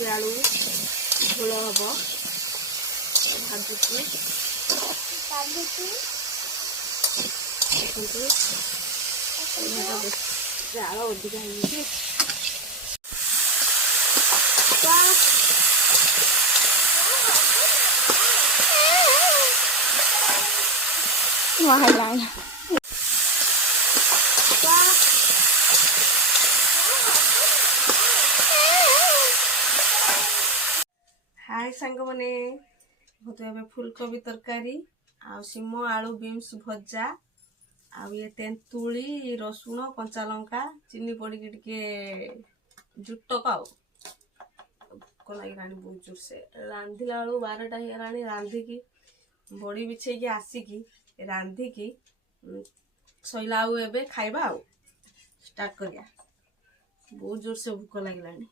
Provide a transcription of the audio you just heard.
ଏବେ ଆଳୁ ଝୋଳ ହବ ଭାଜୁଛି ଦେଖନ୍ତୁ ଜାଳ ଅଧିକା ହେଇଯାଇଛି हाय सांग मैंने बहुत फुलकोबी तरकारी आ सिम आलू बीन्स भजा आ ये तेंतुली रसुण कंचा लंका चीनी पड़ी जुटक भोक लगे बहुत जोर से रांधिला बेलू 12टा हो रांधिकी बड़ी बिछे आसिकी रांधिकी सैला आउ खाइबा आउ स्टार्ट करिया बहुत जोर से भोक लगे